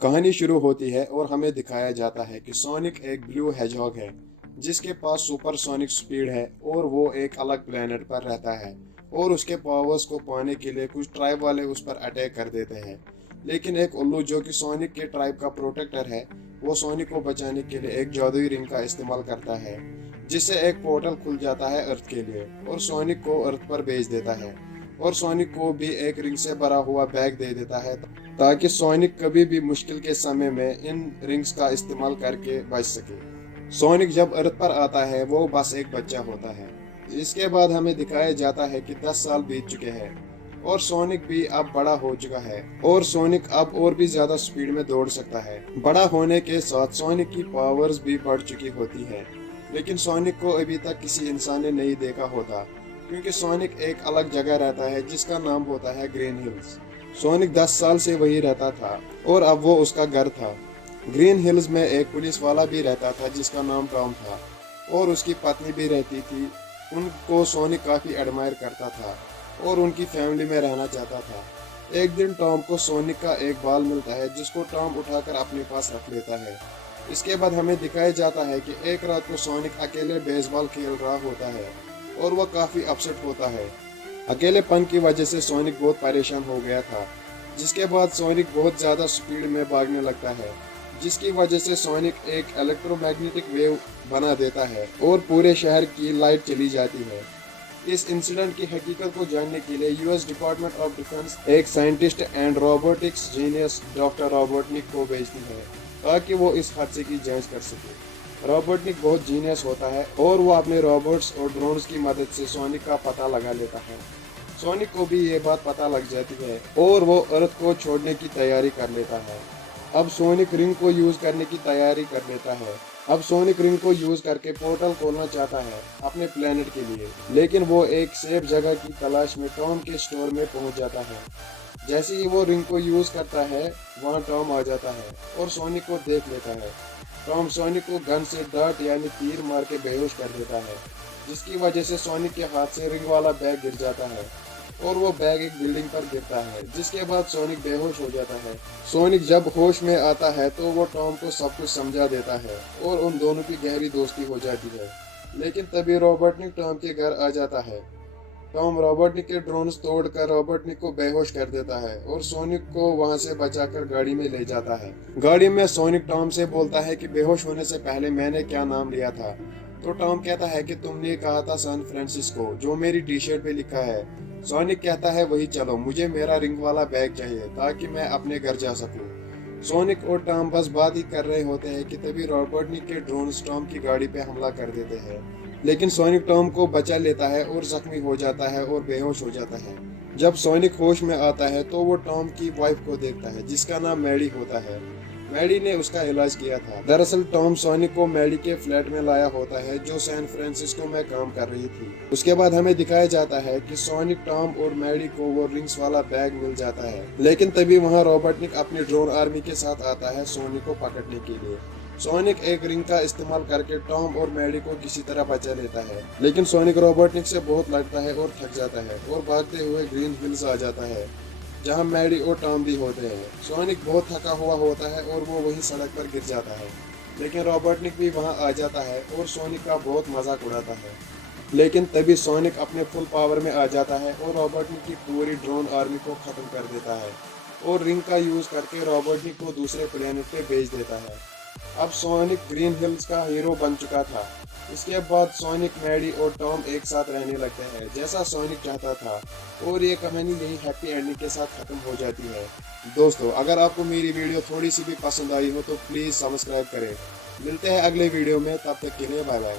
कहानी शुरू होती है और हमें दिखाया जाता है कि सोनिक एक ब्लू हेजहॉग है जिसके पास सुपरसोनिक स्पीड है और वो एक अलग प्लेनेट पर रहता है और उसके पावर्स को पाने के लिए कुछ ट्राइब वाले उस पर अटैक कर देते हैं। लेकिन एक उल्लू जो कि सोनिक के ट्राइब का प्रोटेक्टर है, वो सोनिक को बचाने के लिए एक जादुई रिंग का इस्तेमाल करता है जिससे एक पोर्टल खुल जाता है अर्थ के लिए और सोनिक को अर्थ पर भेज देता है। और सोनिक को भी एक रिंग से भरा हुआ बैग दे देता है ताकि सोनिक कभी भी मुश्किल के समय में इन रिंग्स का इस्तेमाल करके बच सके। सोनिक जब अर्थ पर आता है वो बस एक बच्चा होता है। इसके बाद हमें दिखाया जाता है कि 10 साल बीत चुके हैं और सोनिक भी अब बड़ा हो चुका है और सोनिक अब और भी ज्यादा स्पीड में दौड़ सकता है। बड़ा होने के साथ सोनिक की पावर्स भी बढ़ चुकी होती है, लेकिन सोनिक को अभी तक किसी इंसान ने नहीं देखा होता क्योंकि सोनिक एक अलग जगह रहता है जिसका नाम होता है ग्रीन हिल्स। सोनिक 10 साल से वही रहता था और अब वो उसका घर था। ग्रीन हिल्स में एक पुलिस वाला भी रहता था जिसका नाम टॉम था और उसकी पत्नी भी रहती थी। उनको सोनिक काफी एडमायर करता था और उनकी फैमिली में रहना चाहता था। एक दिन टॉम को सोनिक का एक बाल मिलता है जिसको टॉम उठाकर अपने पास रख लेता है। इसके बाद हमें दिखाया जाता है कि एक रात को सोनिक अकेले बेसबॉल खेल रहा होता है और वह काफी अपसेट होता है। अकेलेपन की वजह से सोनिक बहुत परेशान हो गया था, जिसके बाद सोनिक बहुत ज्यादा स्पीड में भागने लगता है जिसकी वजह से सोनिक एक इलेक्ट्रोमैग्नेटिक वेव बना देता है और पूरे शहर की लाइट चली जाती है। इस इंसिडेंट की हकीकत को जानने के लिए यूएस डिपार्टमेंट ऑफ डिफेंस एक scientist and robotics genius doctor Robertnik को भेजती है ताकि वो इस हादसे की जांच कर सके। रॉबर्टनिक बहुत जीनियस होता है और वो अपने रोबोट्स और ड्रोन्स की मदद से सोनिक का पता लगा लेता है। सोनिक को भी ये बात पता लग जाती है और वो अर्थ को छोड़ने की तैयारी कर लेता है। अब सोनिक रिंग को यूज करने की तैयारी कर लेता है। अब सोनिक रिंग को यूज करके पोर्टल खोलना चाहता है अपने प्लेनेट के लिए, लेकिन वो एक सेफ जगह की तलाश में टॉम के स्टोर में पहुंच जाता है। जैसे ही वो रिंग को यूज करता है वहाँ टॉम आ जाता है और सोनिक को देख लेता है। टॉम सोनिक को गन से डार्ट यानी तीर मार के बेहोश कर देता है, जिसकी वजह से सोनिक के हाथ से रिंग वाला बैग गिर जाता है और वो बैग एक बिल्डिंग पर गिरता है, जिसके बाद सोनिक बेहोश हो जाता है। सोनिक जब होश में आता है तो वो टॉम को सब कुछ समझा देता है और उन दोनों की गहरी दोस्ती हो जाती है। लेकिन तभी रॉबर्टनिक टॉम के घर आ जाता है। टॉम रॉबर्टनिक के ड्रोन्स तोड़कर रॉबर्टनिक को बेहोश कर देता है और सोनिक को वहां से बचाकर गाड़ी में ले जाता है। गाड़ी में सोनिक टॉम से बोलता है कि बेहोश होने से पहले मैंने क्या नाम लिया था। तो टॉम कहता है कि तुमने कहा था सैन फ्रांसिस्को, जो मेरी टी शर्ट पे लिखा है। सोनिक कहता है वही चलो, मुझे मेरा रिंग वाला बैग चाहिए ताकि मैं अपने घर जा सकूं। सोनिक और टॉम बस बात ही कर रहे होते हैं कि तभी रॉबर्टनिक के ड्रोन्स टॉम की गाड़ी पे हमला कर देते हैं, लेकिन सोनिक टॉम को बचा लेता है और जख्मी हो जाता है और बेहोश हो जाता है। जब सोनिक होश में आता है तो वो टॉम की वाइफ को देखता है जिसका नाम मैडी होता है। मैडी ने उसका इलाज किया था। दरअसल टॉम सोनिक को मैडी के फ्लैट में लाया होता है जो सैन फ्रांसिस्को में काम कर रही थी। उसके बाद हमें दिखाया जाता है कि सोनिक, टॉम और मैडी को वो रिंग्स वाला बैग मिल जाता है, लेकिन तभी वहाँ रॉबर्टनिक अपनी ड्रोन आर्मी के साथ आता है सोनिक को पकड़ने के लिए। सोनिक एक रिंग का इस्तेमाल करके टॉम और मैडी को किसी तरह बचा लेता है, लेकिन सोनिक रॉबर्टनिक से बहुत लड़ता है और थक जाता है और भागते हुए ग्रीन हिल्स आ जाता है जहां मैडी और टॉम भी होते हैं। सोनिक बहुत थका हुआ होता है और वो वहीं सड़क पर गिर जाता है, लेकिन रॉबर्टनिक भी वहां आ जाता है और सोनिक का बहुत मजाक उड़ाता है। लेकिन तभी सोनिक अपने फुल पावर में आ जाता है और रॉबर्टनिक की पूरी ड्रोन आर्मी को खत्म कर देता है और रिंग का यूज करके रॉबर्टनिक को दूसरे प्लेनेट पे भेज देता है। अब सोनिक ग्रीन हिल्स का हीरो बन चुका था। इसके बाद सोनिक, मैडी और टॉम एक साथ रहने लगते हैं जैसा सोनिक चाहता था और ये कहानी यही हैप्पी एंडिंग के साथ खत्म हो जाती है। दोस्तों, अगर आपको मेरी वीडियो थोड़ी सी भी पसंद आई हो तो प्लीज़ सब्सक्राइब करें। मिलते हैं अगले वीडियो में, तब तक के लिए बाय बाय।